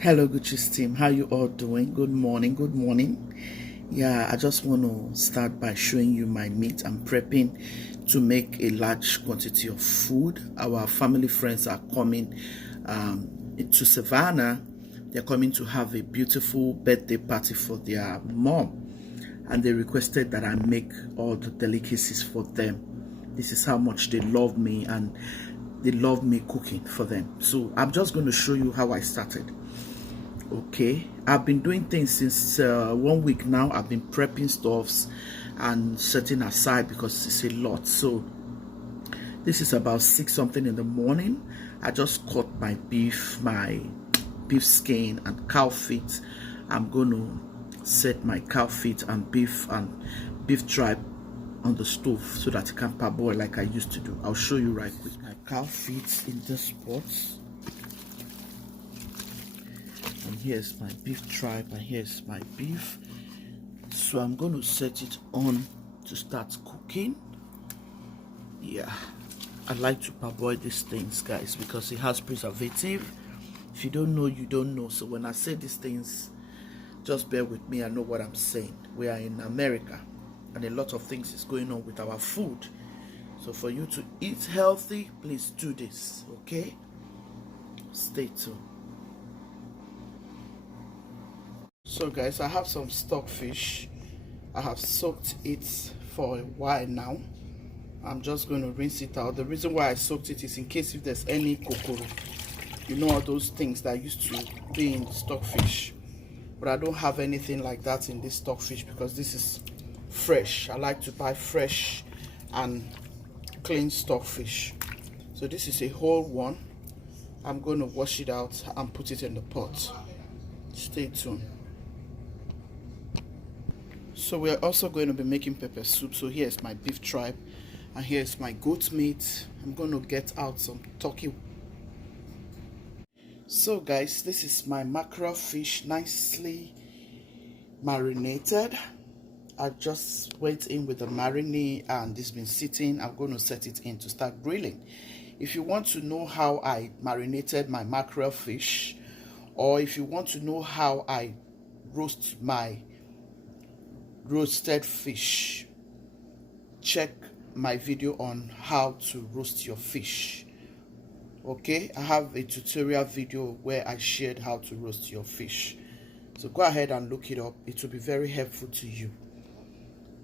Hello, Guchies team. How you all doing? Good morning. Good morning. Yeah, I just want to start by showing you my meat. I'm prepping to make a large quantity of food. Our family friends are coming to Savannah. They're coming to have a beautiful birthday party for their mom, and they requested that I make all the delicacies for them. This is how much they love me, and they love me cooking for them. So I'm just going to show you how I started. Okay, I've been doing things since 1 week now. I've been prepping stuffs and setting aside because it's a lot. So this is about 6 something in the morning. I just cut my beef skin and cow feet. I'm going to set my cow feet and beef tripe on the stove so that it can parboil like I used to do. I'll show you right quick. My cow feet in this pot. And here's my beef tripe, and here's my beef. So I'm going to set it on to start cooking. Yeah, I like to parboil these things, guys, because it has preservative. If you don't know, you don't know. So when I say these things, just bear with me. I know what I'm saying. We are in America, and a lot of things is going on with our food. So for you to eat healthy, please do this, okay? Stay tuned. So guys, I have some stockfish. I have soaked it for a while now. I'm just going to rinse it out. The reason why I soaked it is in case if there's any kokoro, you know, all those things that used to be in stockfish. But I don't have anything like that in this stockfish because this is fresh. I like to buy fresh and clean stockfish. So this is a whole one. I'm going to wash it out and put it in the pot. Stay tuned. So we're also going to be making pepper soup. So here's my beef tripe, and here's my goat meat. I'm going to get out some turkey. So guys, this is my mackerel fish, nicely marinated. I just went in with the marinade and it's been sitting. I'm going to set it in to start grilling. If you want to know how I marinated my mackerel fish, or if you want to know how I roast my roasted fish, check my video on how to roast your fish. Okay, I have a tutorial video where I shared how to roast your fish, so go ahead and look it up. It will be very helpful to you.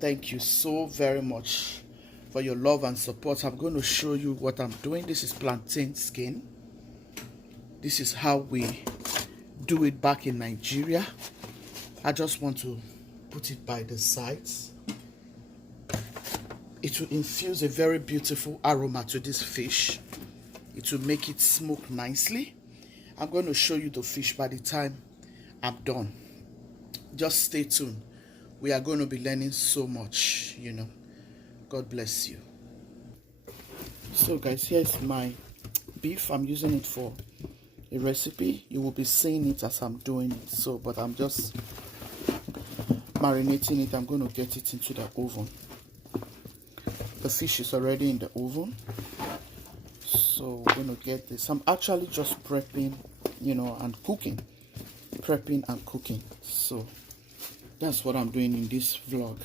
Thank you so very much for your love and support. I'm going to show you what I'm doing. This is plantain skin. This is how we do it back in Nigeria. I just want to put it by the sides. It will infuse a very beautiful aroma to this fish. It will make it smoke nicely. I'm going to show you the fish by the time I'm done. Just stay tuned. We are going to be learning so much, you know. God bless you. So guys, here's my beef. I'm using it for a recipe. You will be seeing it as I'm doing it. So, but I'm just marinating it. I'm going to get it into the oven. The fish is already in the oven, so we're going to get this. I'm actually just prepping, you know, and cooking. Prepping and cooking. So that's what I'm doing in this vlog.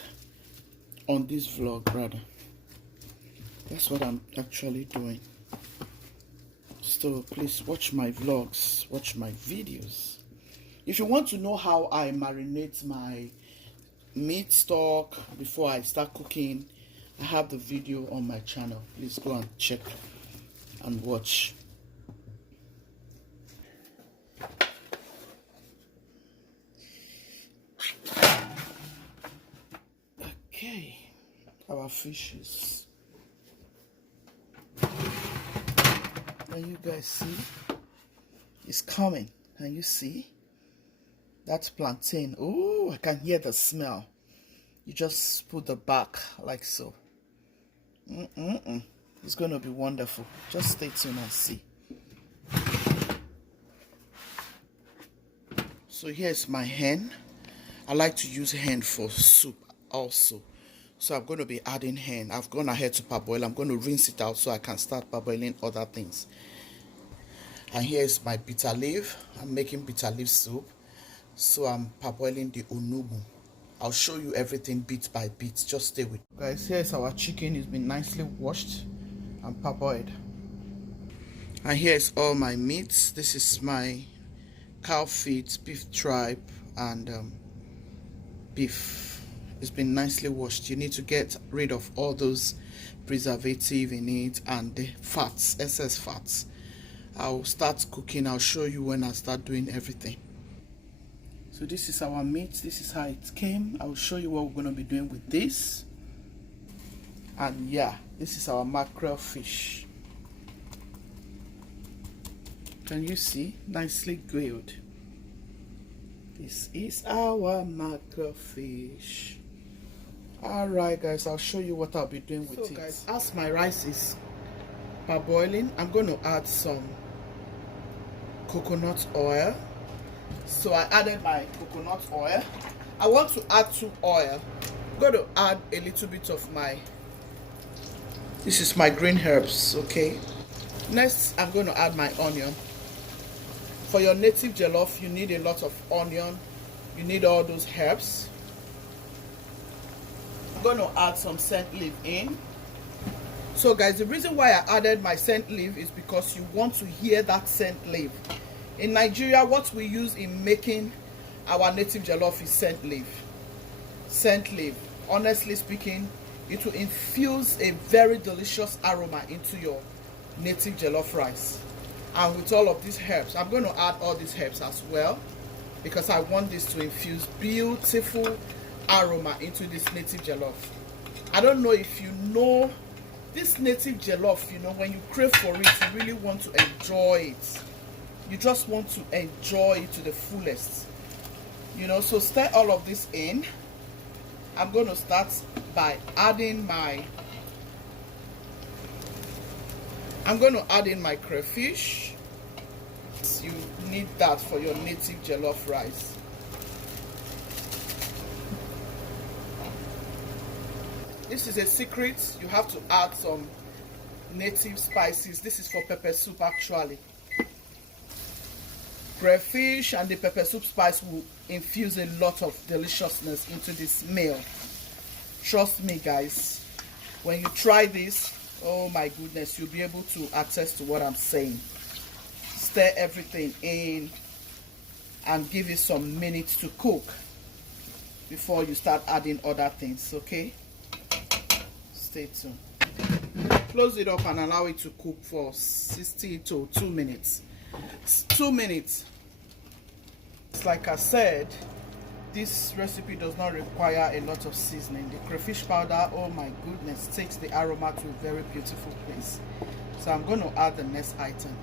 On this vlog, rather. That's what I'm actually doing. So please watch my vlogs, watch my videos. If you want to know how I marinate my meat stock before I start cooking, I have the video on my channel. Please go and check and watch. Okay, our fish is. Can you guys see? It's coming. Can you see? That's plantain. Oh, I can hear the smell. You just put the back like so. It's going to be wonderful. Just stay tuned and see. So here's my hen. I like to use hen for soup also. So I'm going to be adding hen. I've gone ahead to parboil. I'm going to rinse it out so I can start parboiling other things. And here is my bitter leaf. I'm making bitter leaf soup. So I'm parboiling the onubu. I'll show you everything bit by bit. Just stay with me. Guys, here's our chicken. It's been nicely washed and parboiled. And here's all my meats. This is my cow feet, beef tripe, and beef. It's been nicely washed. You need to get rid of all those preservative in it and the fats, excess fats. I'll start cooking. I'll show you when I start doing everything. So this is our meat. This is how it came. I'll show you what we're going to be doing with this. And yeah, this is our mackerel fish. Can you see? Nicely grilled. This is our mackerel fish. Alright guys, I'll show you what I'll be doing with it. Guys, as my rice is parboiling, I'm going to add some coconut oil. So I added my coconut oil. I want to add 2 oil. I'm going to add a little bit of this is my green herbs, okay? Next, I'm going to add my onion. For your native jollof, you need a lot of onion. You need all those herbs. I'm going to add some scent leaf in. So guys, the reason why I added my scent leaf is because you want to hear that scent leaf. In Nigeria, what we use in making our native jollof is scent leaf. Scent leaf. Honestly speaking, it will infuse a very delicious aroma into your native jollof rice. And with all of these herbs, I'm going to add all these herbs as well, because I want this to infuse beautiful aroma into this native jollof. I don't know if you know this native jollof, you know, when you crave for it, you really want to enjoy it. You just want to enjoy it to the fullest, you know. So stir all of this in. I'm going to start by adding my crayfish. You need that for your native jollof rice. This is a secret. You have to add some native spices. This is for pepper soup actually. Crayfish and the pepper soup spice will infuse a lot of deliciousness into this meal. Trust me guys, when you try this, oh my goodness, you'll be able to attest to what I'm saying. Stir everything in and give it some minutes to cook before you start adding other things, okay? Stay tuned. Close it up and allow it to cook for 60 to 2 minutes. 2 minutes. Like I said, this recipe does not require a lot of seasoning. The crayfish powder, oh my goodness, takes the aroma to a very beautiful place. So I'm going to add the next item.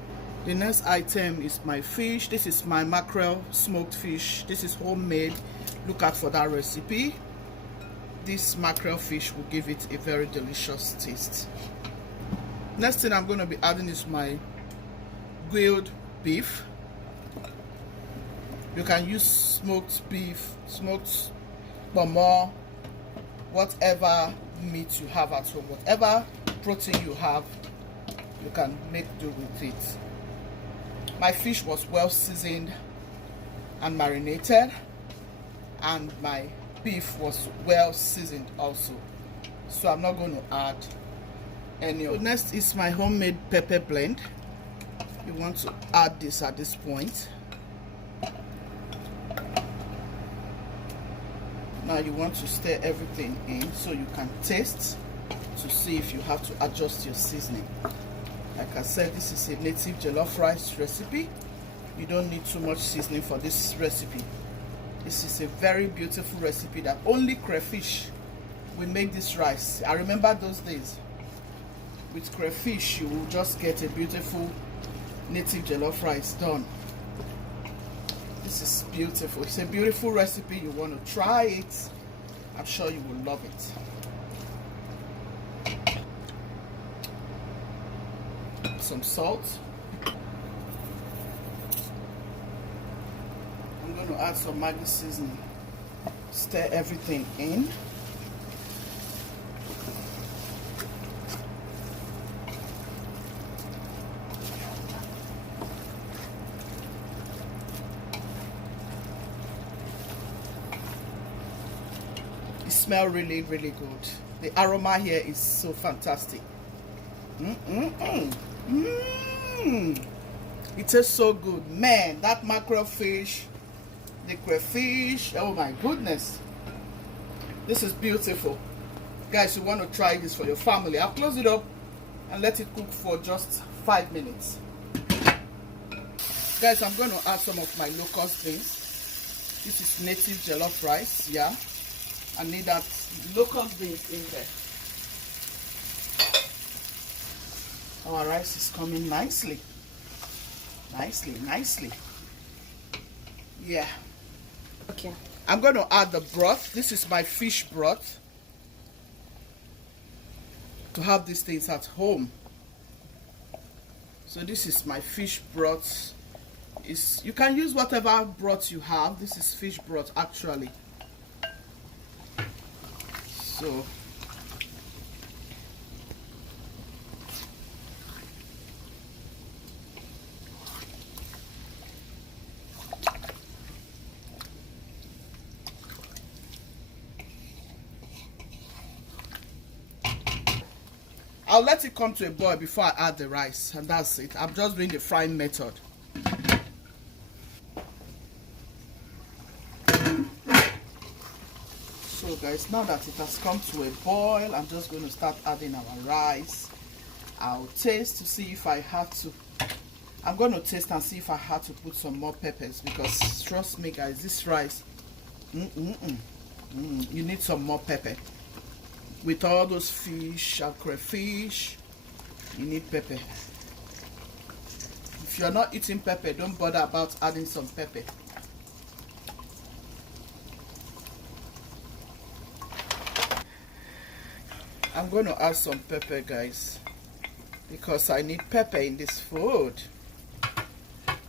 The next item is my fish. This is my mackerel smoked fish. This is homemade. Look out for that recipe. This mackerel fish will give it a very delicious taste. Next thing I'm going to be adding is my grilled beef. You can use smoked beef, smoked pomo, whatever meat you have at home, whatever protein you have, you can make do with it. My fish was well seasoned and marinated, and my beef was well seasoned also. So I'm not going to add any. So next is my homemade pepper blend. You want to add this at this point. Now you want to stir everything in so you can taste to see if you have to adjust your seasoning. Like I said, this is a native jollof rice recipe. You don't need too much seasoning for this recipe. This is a very beautiful recipe that only crayfish will make this rice. I remember those days. With crayfish, you will just get a beautiful native jollof rice done. This is beautiful. It's a beautiful recipe. You want to try it. I'm sure you will love it. Some salt. I'm going to add some Maggi seasoning. Stir everything in. smell really, really good. The aroma here is so fantastic. It tastes so good. Man, that mackerel fish, the crayfish, oh my goodness. This is beautiful. Guys, you want to try this for your family. I'll close it up and let it cook for just 5 minutes. Guys, I'm going to add some of my locust beans. This is native jollof rice, yeah. I need that locust beans in there. Our rice is coming nicely. Nicely. Yeah. Okay. I'm going to add the broth. This is my fish broth. To have these things at home. So this is my fish broth. You can use whatever broth you have. This is fish broth actually. So I'll let it come to a boil before I add the rice, and that's it. I'm just doing the frying method. So guys, now that it has come to a boil, I'm just going to start adding our rice. I'll taste to see if I have to. I'm going to taste and see if I had to put some more peppers, because trust me guys, this rice, you need some more pepper. With all those fish and crayfish, you need pepper. If you're not eating pepper, don't bother about adding some pepper. I'm going to add some pepper, guys, because I need pepper in this food.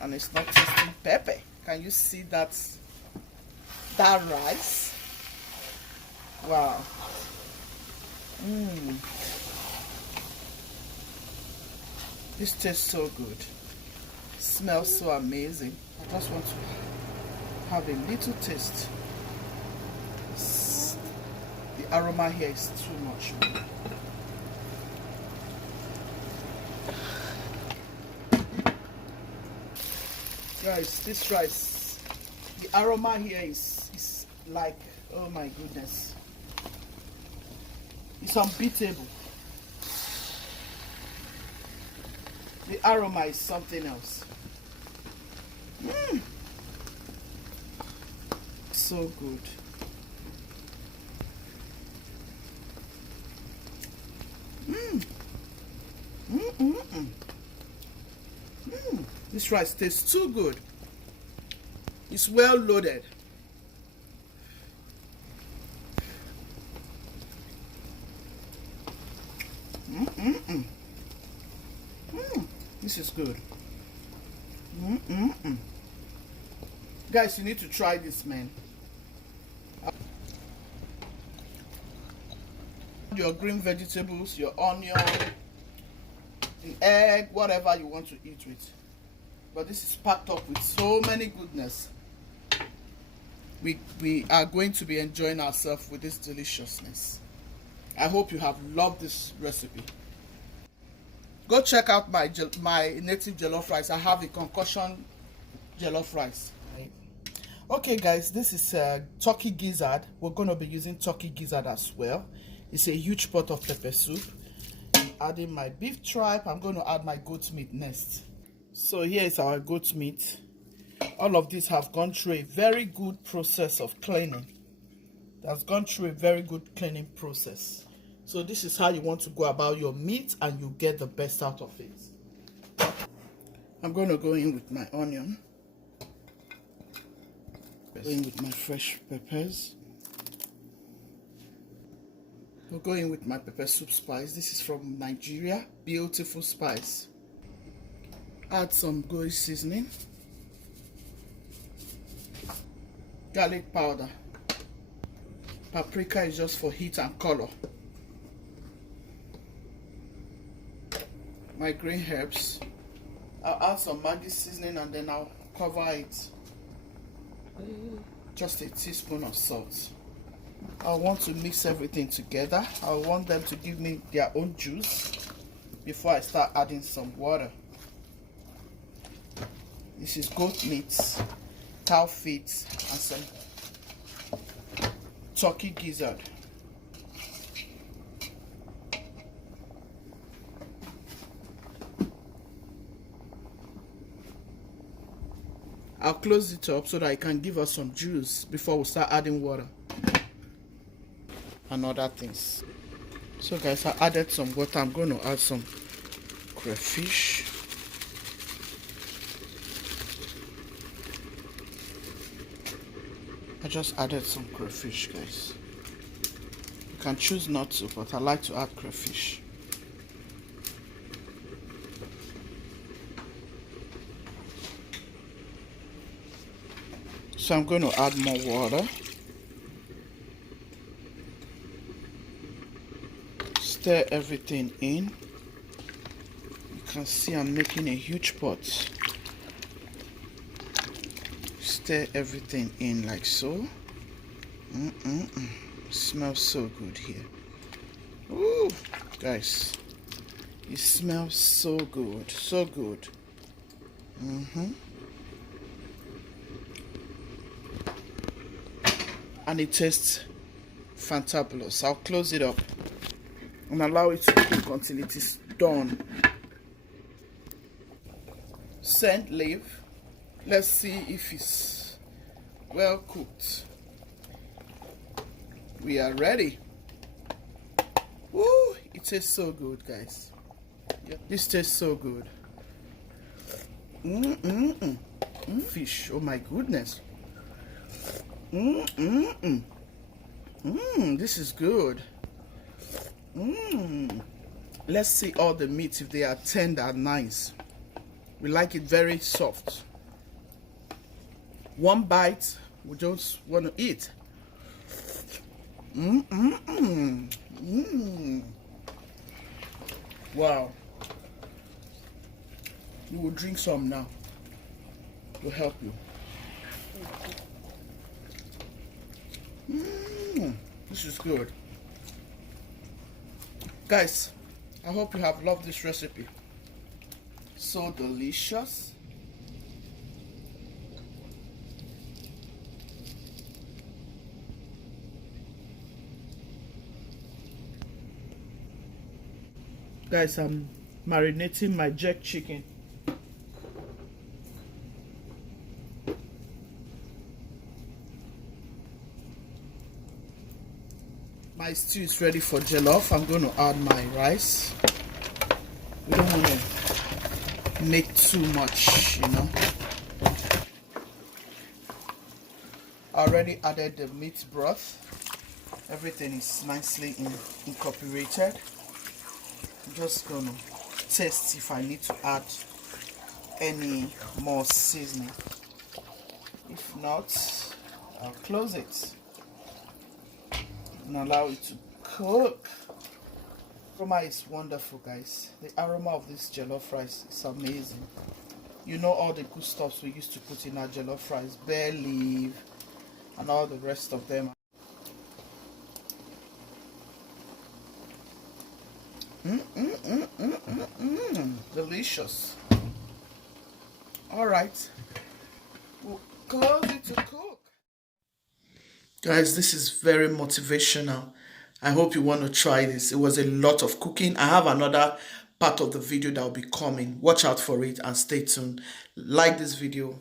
And it's not tasting pepper. Can you see that rice? Wow. This tastes so good. Smells so amazing. I just want to have a little taste. The aroma here is too much. Guys, this rice, the aroma here is like, oh my goodness. It's unbeatable. The aroma is something else. So good. This rice tastes too good. It's well loaded. This is good. Guys, you need to try this, man. Your green vegetables, your onion, the egg, whatever you want to eat with. But this is packed up with so many goodness. We are going to be enjoying ourselves with this deliciousness. I hope you have loved this recipe. Go check out my native jollof rice. I have a concussion jollof rice. Okay guys, this is turkey gizzard. We're going to be using turkey gizzard as well. It's a huge pot of pepper soup. I'm adding my beef tripe. I'm going to add my goat meat next. So here is our goat meat. All of these have gone through a very good process of cleaning. That's gone through a very good cleaning process. So this is how you want to go about your meat, and you get the best out of it. I'm going to go in with my onion. Go in with my fresh peppers. I'll go in with my pepper soup spice. This is from Nigeria. Beautiful spice. Add some Guchies seasoning. Garlic powder. Paprika is just for heat and color. My green herbs. I'll add some Maggi seasoning and then I'll cover it. Just a teaspoon of salt. I want to mix everything together. I want them to give me their own juice before I start adding some water. This is goat meat, cow feet, and some turkey gizzard. I'll close it up so that it can give us some juice before we start adding water and other things. So guys, I added some water. I'm going to add some crayfish. I just added some crayfish, guys. You can choose not to, but I like to add crayfish. So I'm going to add more water. Stir everything in. You can see I'm making a huge pot. Stir everything in like so. Smells so good here. Ooh, guys, it smells so good, so good. And it tastes fantabulous. I'll close it up and allow it to cook until it is done. Scent leaf. Let's see if it's well cooked. We are ready. Ooh, it tastes so good, guys. This tastes so good. Fish, oh my goodness. This is good. Let's see all the meats, if they are tender and nice. We like it very soft. One bite, we just want to eat. Wow. You will drink some now to help you. This is good. Guys, I hope you have loved this recipe. So delicious. Guys, I'm marinating my jerk chicken. My stew is ready for jollof. I'm going to add my rice. We don't want to make too much, you know. I already added the meat broth. Everything is nicely incorporated. I'm just going to taste if I need to add any more seasoning. If not, I'll close it and allow it to cook. Aroma is wonderful, guys. The aroma of this jollof rice is amazing. You know all the good stuffs we used to put in our jollof rice, bay leaf and all the rest of them. Delicious. All right, we'll close it to cook. Guys, this is very motivational. I hope you want to try this. It was a lot of cooking. I have another part of the video that will be coming. Watch out for it and stay tuned. Like this video,